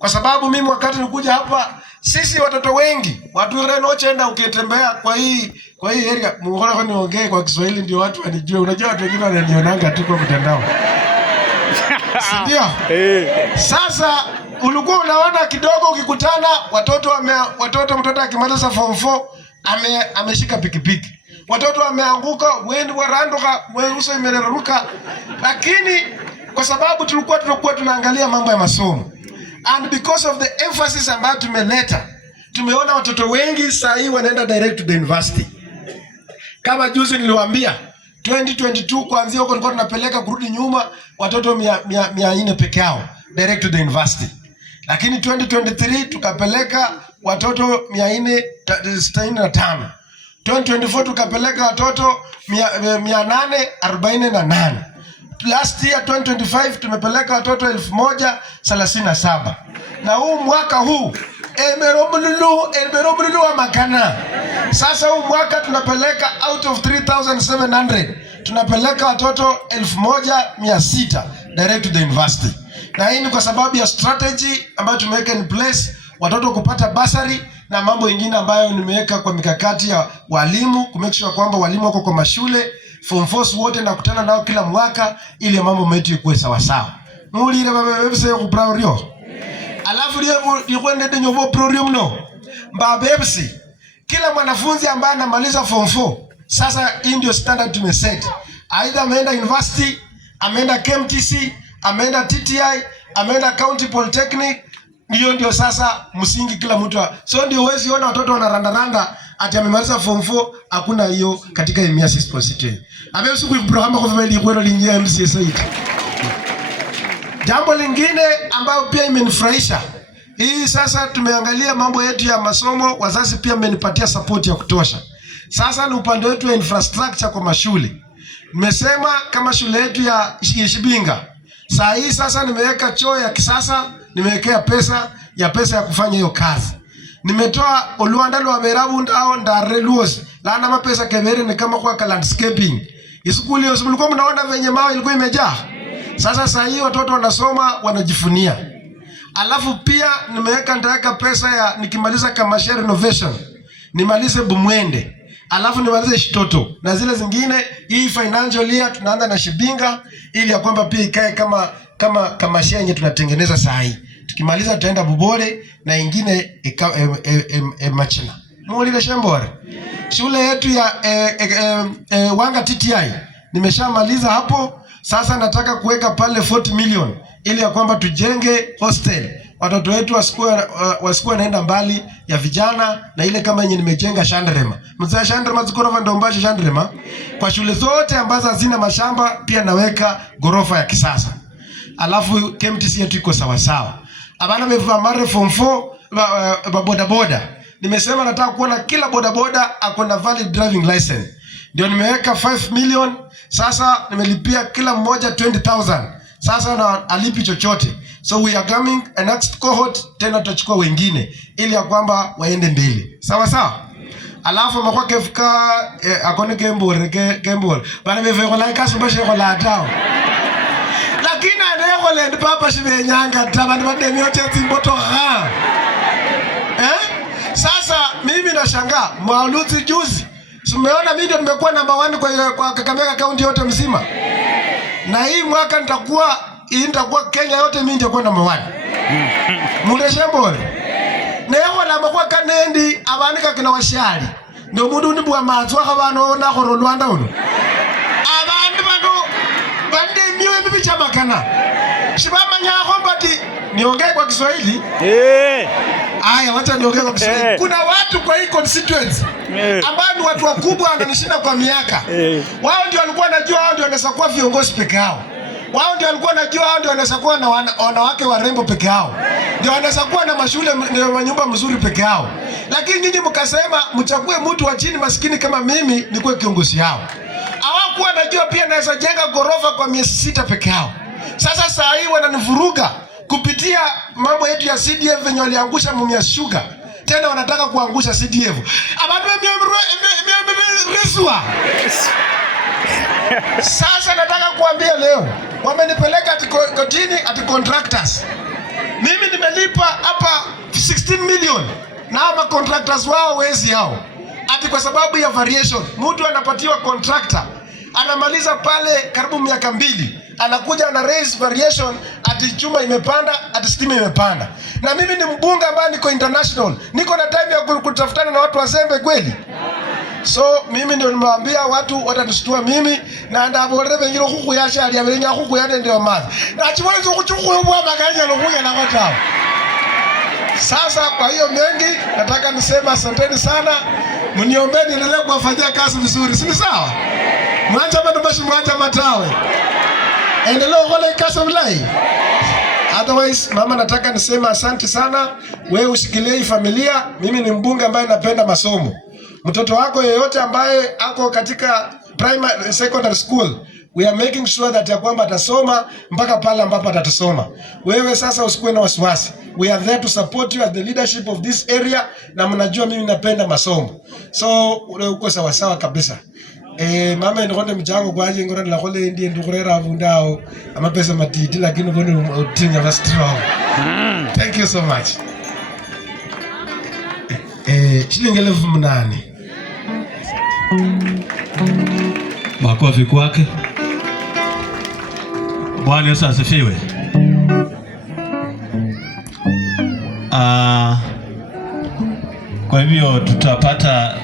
Kwa sababu mimi wakati nikuja hapa, sisi watoto wengi, watu Renochenda ukitembea kwa hii area, muone kwa niongee kwa Kiswahili ndio watu wanijue. Unajua watu wengine wananionanga tu kwa mtandao. Ndio. Sasa ulikuwa unaona kidogo ukikutana mtoto akimaliza form 4 ameshika pikipiki. Watoto wameanguka, wendi warandoka, uso imeleruka. Lakini kwa sababu tulikuwa tunaangalia mambo ya masomo. And because of the emphasis ambayo tumeleta, tumeona watoto wengi saa hii wanaenda direct to the university. Kama juzi niliwaambia 2022 kuanzia huko tulikuwa tunapeleka kurudi nyuma watoto 400 peke yao direct to the university. Lakini 2023 tukapeleka watoto 465. 2024 tukapeleka watoto 848. Last year 2025 tumepeleka watoto 1037. Na huu mwaka huu emeromululu wa makana. Sasa huu mwaka tunapeleka out of 3700 tunapeleka watoto 1600 direct to the university. Na hii ni kwa sababu ya strategy ambayo tumeweka in place, watoto kupata basari na mambo mengine ambayo nimeweka kwa mikakati ya walimu, kumake sure kwamba walimu wako kwa mashule, form 4 wote na kutana nao kila mwaka ili mambo yetu ikuwe sawa sawa. Mulire baba webse ku praorio. Alafu leo ndio nyobo program mno. Baba webse kila mwanafunzi ambaye anamaliza form 4 sasa hii ndio standard tumeset. Aidha ameenda university, ameenda KMTC, ameenda TTI, ameenda County Polytechnic, ndio sasa msingi kila mtu. So ndio huwezi ona watoto wanarandaranda ati amemaliza form 4, hakuna hiyo katika MSS constituency. Abe usiku Ibrahim kwa family kwenda linjia MCS site. Jambo lingine ambayo pia imenifurahisha. Hii sasa tumeangalia mambo yetu ya masomo, wazazi pia mmenipatia support ya kutosha. Sasa ni upande wetu wa infrastructure kwa mashule. Nimesema kama shule yetu ya Shibinga. Saa hii sasa nimeweka choo ya kisasa, nimewekea pesa ya kufanya hiyo kazi. Nimetoa Oluandalo wa Merabu ndao ndareluos. Laana mapesa kebere ni kama kwa landscaping. Iskuli hiyo mlikuwa mnaona venye mawe ilikuwa imejaa. Sasa saa hii watoto wanasoma wanajifunia. Alafu pia nitaweka pesa ya nikimaliza commercial renovation. Nimalize Bumwende. Alafu nimalize Shitoto. Na zile zingine hii financial year tunaanza na Shibinga ili ya kwamba pia ikae kama share yenye tunatengeneza saa hii. Tukimaliza tutaenda Bubore na ingine Machina. Mwalile Shambora. Shule yetu ya Wanga TTI nimeshamaliza hapo. Sasa nataka kuweka pale 40 million ili ya kwamba tujenge hostel. Watoto wetu wasikuwa naenda mbali ya vijana na ile kama yenye nimejenga Shandrema. Mzee Shandrema zikorofa ndombashi Shandrema. Kwa shule zote ambazo hazina mashamba pia naweka gorofa ya kisasa. Alafu KMTC yetu iko sawa sawa. Abana mevaa mare form 4 bodaboda. Nimesema nataka kuona kila bodaboda ako na valid driving license. Ndio nimeweka 5 million. Sasa nimelipia kila mmoja 20,000. Sasa na alipi chochote. So we are coming a next cohort tena tutachukua wengine ili ya kwamba waende mbele. Sawa sawa? Alafu makwa kefika akone kembore. Bana meveko la kaso bashe ko la tao. Lakini aneko le papa shibe nyanga tabani mademi yote timboto ha. Sasa mimi nashangaa Mauluti juzi. Tumeona mimi ndio nimekuwa number 1 kwa Kakamega County yote mzima. Na hii mwaka nitakuwa Kenya yote mimi nitakuwa number 1. Muleshembole. Neho na makwa kanendi abanika kina washali. Ndio mundu ndi bwa mazwa kabano na ko Rwanda uno. Abantu bande miyo bibi chamakana. Shibama nyako bati niongee kwa Kiswahili? Aya, wacha niongee kwa Kiswahili. Kuna watu kwa hii constituency ambao ni watu wakubwa wananishinda kwa miaka. Wao ndio walikuwa wanajua wao ndio wanaweza kuwa viongozi peke yao. Wao ndio walikuwa wanajua wao ndio wanaweza kuwa na wanawake warembo peke yao. Ndio wanaweza kuwa na mashule na manyumba mzuri peke yao. Lakini nyinyi mkasema mchague mtu wa chini maskini kama mimi nikuwe kiongozi yao. Hawakuwa wanajua pia naweza jenga gorofa kwa miezi 6 peke yao. Sasa saa hii wananivuruga kupitia mambo yetu ya CDF venye waliangusha Mumia Sugar. Tena wanataka kuangusha CDF. Sasa nataka kuambia leo, wamenipeleka kotini ati contractors. Mimi nimelipa 15 million na ama contractors wao wezi hao. Ati kwa sababu ya variation. Mtu anapatiwa contractor, anamaliza pale karibu miaka 2, anakuja ana raise variation, ati chuma imepanda, ati stima imepanda. Na mimi ni mbunge ambaye niko international, niko na time ya kutafutana na watu wazembe kweli. So mimi ndio nimewaambia watu watanistua mimi na ndabore bengiro kukuyasha ali aberenya kukuyane ndio mazi. Na chiwezo kuchukua bwa baganya lokuya na kotao. Sasa kwa hiyo mengi nataka nisema asanteni sana. Mniombeni niendelee kuwafanyia kazi vizuri. Si sawa? Mwacha bado bashi mwacha matawe. Endelea kule kazi mlai. Otherwise mama, nataka nisema asante sana. Wewe ushikilie hii familia. Mimi ni mbunge ambaye napenda masomo. Mtoto wako yeyote ambaye ako katika primary secondary school, we are making sure that ya kwamba atasoma mpaka pale ambapo atasoma. Wewe sasa usikuwe na wasiwasi. We are there to support you as the leadership of this area, na mnajua mimi napenda masomo. So uko sawa sawa kabisa. Mama ndikonde mchango kwaje ngora la kole ndiye ndukurera avundao amapesa matiti lakini ubone utinga va strong. Thank you so much. Shilingi 8,000. Makofi kwake. Bwana Yesu asifiwe. Kwa hivyo tutapata